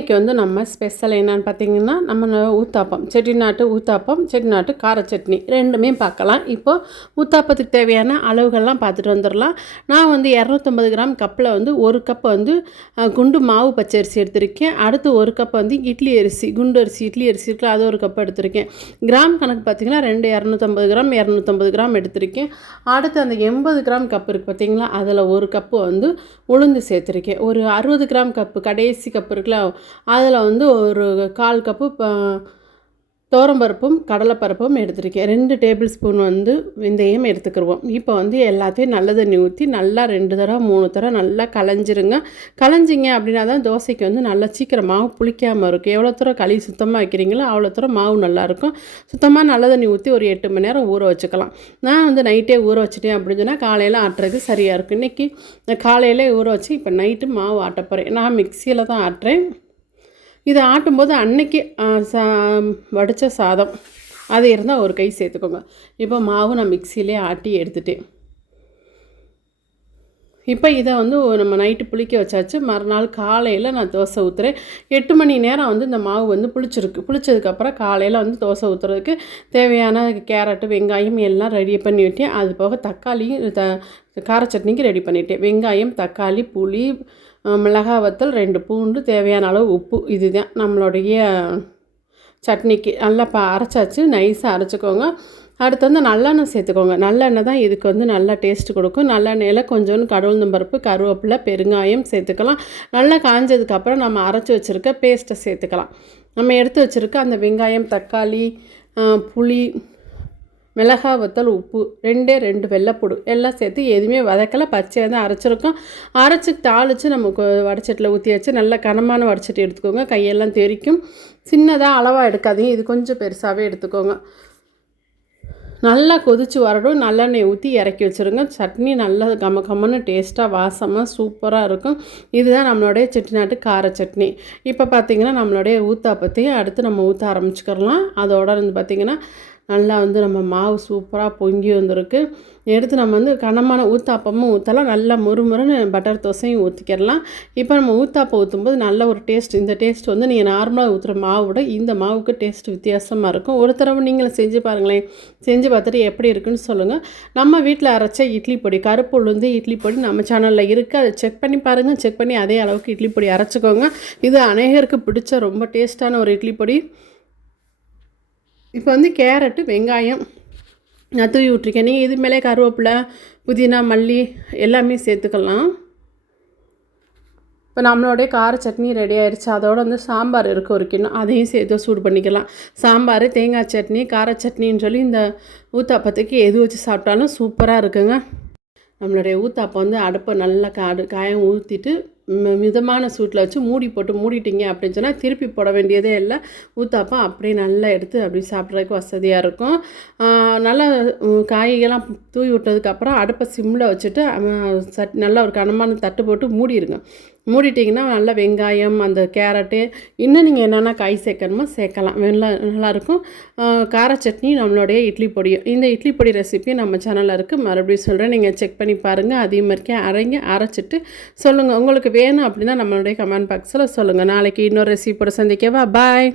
இன்றைக்கி வந்து நம்ம ஸ்பெஷல் என்னென்னு பார்த்திங்கன்னா நம்ம ஊத்தாப்பம் செட்டிநாட்டு கார சட்னி ரெண்டுமே பார்க்கலாம். இப்போது ஊத்தாப்பத்துக்கு தேவையான அளவுகள்லாம் பார்த்துட்டு வந்துடலாம். நான் வந்து 250 கிராம் கப்பில் வந்து ஒரு கப் வந்து குண்டு மாவு பச்சரிசி எடுத்திருக்கேன். அடுத்து ஒரு கப் வந்து இட்லி அரிசி குண்டு அரிசி இட்லி அரிசி இருக்குல்ல, அது ஒரு கப் எடுத்திருக்கேன். கிராம் கணக்கு பார்த்திங்கன்னா 250 கிராம் எடுத்திருக்கேன். அடுத்து அந்த 80 கிராம் கப் இருக்குது பார்த்திங்களா, அதில் ஒரு கப்பு வந்து உளுந்து சேர்த்துருக்கேன். ஒரு 60 கிராம் கப்பு கடைசி கப்பு இருக்குல்ல, அதில் வந்து ஒரு 1/4 கப்பு துவரம்பருப்பும் கடலைப்பருப்பும் எடுத்துருக்கேன். 2 டேபிள் ஸ்பூன் வந்து வெந்தயம் எடுத்துக்கிடுவோம். இப்போ வந்து எல்லாத்தையும் நல்ல தண்ணி ஊற்றி நல்லா 2 தடவை 3 தடவை நல்லா களைஞ்சிங்க அப்படின்னா தான் தோசைக்கு வந்து நல்லா சீக்கிரம் மாவு புளிக்காமல் இருக்கும். எவ்வளோ தூரம் களி சுத்தமாக வைக்கிறீங்களோ அவ்வளோ தூரம் மாவு நல்லாயிருக்கும். சுத்தமாக நல்ல தண்ணி ஊற்றி ஒரு 8 மணி நேரம் ஊற வச்சுக்கலாம். நான் வந்து நைட்டே ஊற வச்சுட்டேன் அப்படின்னு சொன்னால் காலையில் ஆட்டுறதுக்கு சரியாக இருக்கும். இன்றைக்கி காலையிலே ஊற வச்சு இப்போ நைட்டு மாவு ஆட்ட போகிறேன். நான் மிக்சியில் தான் ஆட்டுறேன். இதை ஆட்டும்போது அன்னைக்கு வடித்த சாதம் அது இருந்தால் ஒரு கை சேர்த்துக்கோங்க. இப்போ மாவு நான் மிக்சியிலே ஆட்டி எடுத்துட்டேன். இப்போ இதை வந்து நம்ம நைட்டு புளிக்க வச்சாச்சு. மறுநாள் காலையில் நான் தோசை ஊற்றுறேன். 8 மணி நேரம் வந்து இந்த மாவு வந்து புளிச்சதுக்கப்புறம் காலையில் வந்து தோசை ஊற்றுறதுக்கு தேவையான கேரட்டு வெங்காயம் எல்லாம் ரெடி பண்ணி விட்டேன். அது போக தக்காளியும் கார சட்னிக்கு ரெடி பண்ணிவிட்டேன். வெங்காயம் தக்காளி புளி மிளகாய் வத்தல் 2 பூண்டு தேவையான அளவு உப்பு, இதுதான் நம்மளுடைய சட்னிக்கு. நல்லா அரைச்சாச்சு, நைஸாக அரைச்சிக்கோங்க. அடுத்து வந்து நல்லெண்ணெய் சேர்த்துக்கோங்க. நல்லெண்ணெய் தான் இதுக்கு வந்து நல்லா டேஸ்ட் கொடுக்கும். நல்லெண்ணெயில் கொஞ்சோண்டு கடவுளுந்தம் பருப்பு கருவேப்பிலை பெருங்காயம் சேர்த்துக்கலாம். நல்லா காஞ்சதுக்கப்புறம் நம்ம அரைச்சி வச்சுருக்க பேஸ்ட்டை சேர்த்துக்கலாம். நம்ம எடுத்து வச்சுருக்க அந்த வெங்காயம் தக்காளி புளி மிளகாய் வத்தல் உப்பு 2 வெள்ளைப்பூடு எல்லாம் சேர்த்து எதுவுமே வதக்கலை, பச்சையாக தான் அரைச்சிருக்கோம். அரைச்சி தாளித்து நமக்கு வடச்சட்டியில் ஊற்றி வச்சு நல்லா கனமான வடச்சட்டி எடுத்துக்கோங்க. கையெல்லாம் தெரிக்கும். சின்னதாக அளவாக எடுக்காதீங்க, இது கொஞ்சம் பெருசாகவே எடுத்துக்கோங்க. நல்லா கொதித்து வரடும். நல்லெண்ணெய் ஊற்றி இறக்கி வச்சுருங்க. சட்னி நல்லா கம்மன்னு டேஸ்ட்டாக வாசமாக சூப்பராக இருக்கும். இதுதான் நம்மளுடைய செட்டிநாட்டு கார சட்னி. இப்போ பார்த்திங்கன்னா நம்மளுடைய ஊத்தாப்பத்தையும் அடுத்து நம்ம ஊற்ற ஆரம்பிச்சுக்கிறலாம். அதோட வந்து பார்த்திங்கன்னா நல்லா வந்து நம்ம மாவு சூப்பராக பொங்கி வந்திருக்கு. எடுத்து நம்ம வந்து கனமான ஊத்தாப்பமும் ஊற்றலாம், நல்லா முறுமுறுன்னு பட்டர் தோசையும் ஊற்றிக்கிடலாம். இப்போ நம்ம ஊத்தாப்பம் ஊற்றும்போது நல்ல ஒரு டேஸ்ட். இந்த டேஸ்ட் வந்து நீங்கள் நார்மலாக ஊற்றுற மாவை விட இந்த மாவுக்கு டேஸ்ட் வித்தியாசமாக இருக்கும். ஒரு தடவை நீங்களும் செஞ்சு பாருங்களேன். செஞ்சு பார்த்துட்டு எப்படி இருக்குன்னு சொல்லுங்கள். நம்ம வீட்டில் அரைச்ச இட்லி பொடி கருப்பு உளுந்து இட்லி பொடி நம்ம சேனலில் இருக்குது. அதை செக் பண்ணி பாருங்கள். செக் பண்ணி அதே அளவுக்கு இட்லி பொடி அரைச்சிக்கோங்க. இது அநேகருக்கு பிடிச்ச ரொம்ப டேஸ்ட்டான ஒரு இட்லி பொடி. இப்போ வந்து கேரட்டு வெங்காயம் நான் தூவி விட்ருக்கேன். நீங்கள் இது மேலே கருவேப்பிலை புதினா மல்லி எல்லாமே சேர்த்துக்கலாம். இப்போ நம்மளுடைய கார சட்னி ரெடி ஆயிடுச்சு. அதோடு வந்து சாம்பார் இருக்குது ஒரு கிண்ணம், அதையும் சேர்த்து சூடு பண்ணிக்கலாம். சாம்பார் தேங்காய் சட்னி கார சட்னின்னு சொல்லி இந்த ஊத்தாப்பத்துக்கு எது வச்சு சாப்பிட்டாலும் சூப்பராக இருக்குங்க. நம்மளுடைய ஊத்தாப்பம் வந்து அடுப்பை நல்லா காயம் ஊற்றிட்டு மிதமான சூட்டில் வச்சு மூடிட்டிங்க அப்படின்னு சொன்னால் திருப்பி போட வேண்டியதே இல்லை. ஊத்தாப்பம் அப்படியே நல்லா எடுத்து அப்படி சாப்பிட்றதுக்கு வசதியாக இருக்கும். நல்லா காய்கெல்லாம் தூவி விட்டதுக்கப்புறம் அடுப்பை சிம்மில் வச்சுட்டு நல்லா ஒரு கனமான தட்டு போட்டு மூடிடுங்க. மூடிட்டிங்கன்னா நல்லா வெங்காயம் அந்த கேரட்டு இன்னும் நீங்கள் என்னென்ன காய் சேர்க்கணுமோ சேர்க்கலாம். நல்லாயிருக்கும். கார சட்னி நம்மளுடைய இட்லி பொடியும். இந்த இட்லி பொடி ரெசிபியும் நம்ம சேனலில் இருக்குது. மறுபடியும் சொல்கிறேன், நீங்கள் செக் பண்ணி பாருங்கள். அதே மாதிரிக்கே அரைச்சிட்டு சொல்லுங்கள். உங்களுக்கு வேணும் அப்படின்னா நம்மளுடைய கமெண்ட் பாக்ஸில் சொல்லுங்கள். நாளைக்கு இன்னொரு ரெசிபியோட சந்திக்கவா. பாய்.